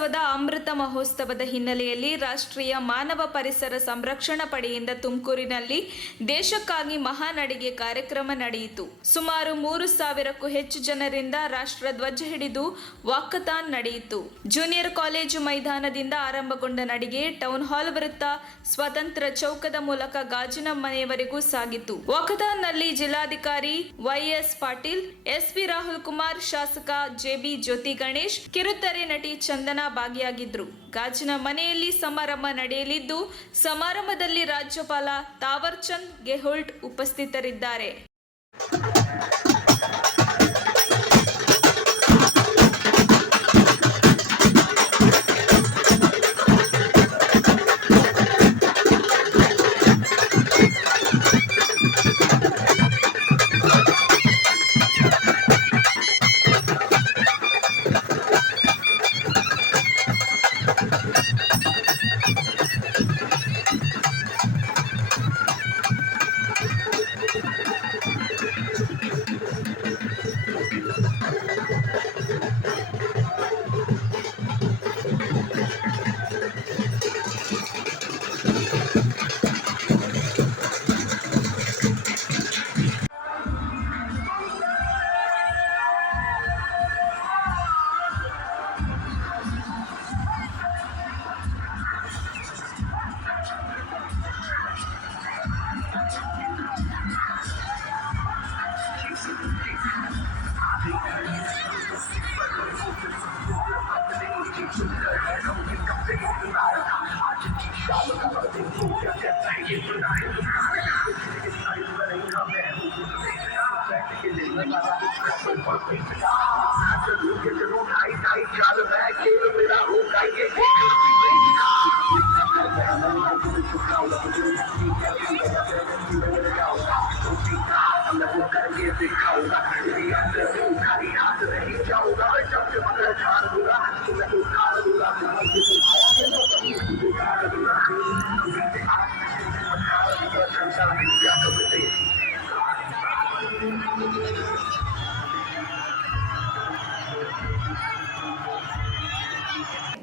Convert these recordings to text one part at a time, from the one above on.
ವಿಧಾನಸೌಧ ಅಮೃತ ಮಹೋತ್ಸವದ ಹಿನ್ನೆಲೆಯಲ್ಲಿ ರಾಷ್ಟ್ರೀಯ ಮಾನವ ಪರಿಸರ ಸಂರಕ್ಷಣಾ ಪಡೆಯಿಂದ ತುಮಕೂರಿನಲ್ಲಿ ದೇಶಕ್ಕಾಗಿ ಮಹಾನಡಿಗೆ ಕಾರ್ಯಕ್ರಮ ನಡೆಯಿತು. ಸುಮಾರು 3,000ಕ್ಕೂ ಹೆಚ್ಚು ಜನರಿಂದ ರಾಷ್ಟ್ರ ಧ್ವಜ ಹಿಡಿದು ವಾಕಥಾನ್ ನಡೆಯಿತು. ಜೂನಿಯರ್ ಕಾಲೇಜು ಮೈದಾನದಿಂದ ಆರಂಭಗೊಂಡ ನಡಿಗೆ ಟೌನ್ ಹಾಲ್ ವೃತ್ತ, ಸ್ವಾತಂತ್ರ್ಯ ಚೌಕದ ಮೂಲಕ ಗಾಜಿನ ಮನೆಯವರೆಗೂ ಸಾಗಿತು. ವಾಕಥಾನ್ನಲ್ಲಿ ಜಿಲ್ಲಾಧಿಕಾರಿ ವೈಎಸ್ ಪಾಟೀಲ್, ಎಸ್ಪಿ ರಾಹುಲ್ ಕುಮಾರ್, ಶಾಸಕ ಜೆಬಿ ಜ್ಯೋತಿ ಗಣೇಶ್, ಕಿರುತೆರೆ ನಟಿ ಚಂದನಾ ಭಾಗಿಯಾಗಿದ್ರು. ಗಾಜಿನ ಮನೆಯಲ್ಲಿ ಸಮಾರಂಭ ನಡೆಯಲಿದ್ದು, ಸಮಾರಂಭದಲ್ಲಿ ರಾಜ್ಯಪಾಲ ತಾವರ್ ಚಂದ್ ಗೆಹ್ಲೋಟ್ ಉಪಸ್ಥಿತರಿದ್ದಾರೆ.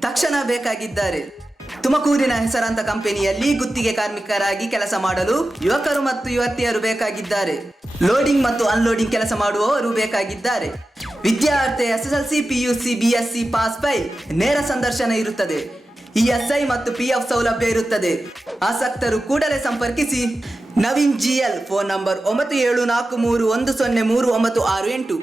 ತಕ್ಷಣ ಬೇಕಾಗಿದ್ದಾರೆ. ತುಮಕೂರಿನ ಹೆಸರಾಂತ ಕಂಪನಿಯಲ್ಲಿ ಗುತ್ತಿಗೆ ಕಾರ್ಮಿಕರಾಗಿ ಕೆಲಸ ಮಾಡಲು ಯುವಕರು ಮತ್ತು ಯುವತಿಯರು ಬೇಕಾಗಿದ್ದಾರೆ. ಲೋಡಿಂಗ್ ಮತ್ತು ಅನ್ಲೋಡಿಂಗ್ ಕೆಲಸ ಮಾಡುವವರು ಬೇಕಾಗಿದ್ದಾರೆ. ವಿದ್ಯಾರ್ಥಿ SSLC, PUC, BSc pass by ನೇರ ಸಂದರ್ಶನ ಇರುತ್ತದೆ. ESI ಮತ್ತು PF ಸೌಲಭ್ಯ ಇರುತ್ತದೆ. ಆಸಕ್ತರು ಕೂಡಲೇ ಸಂಪರ್ಕಿಸಿ. Naveen GL, phone number 9743103968.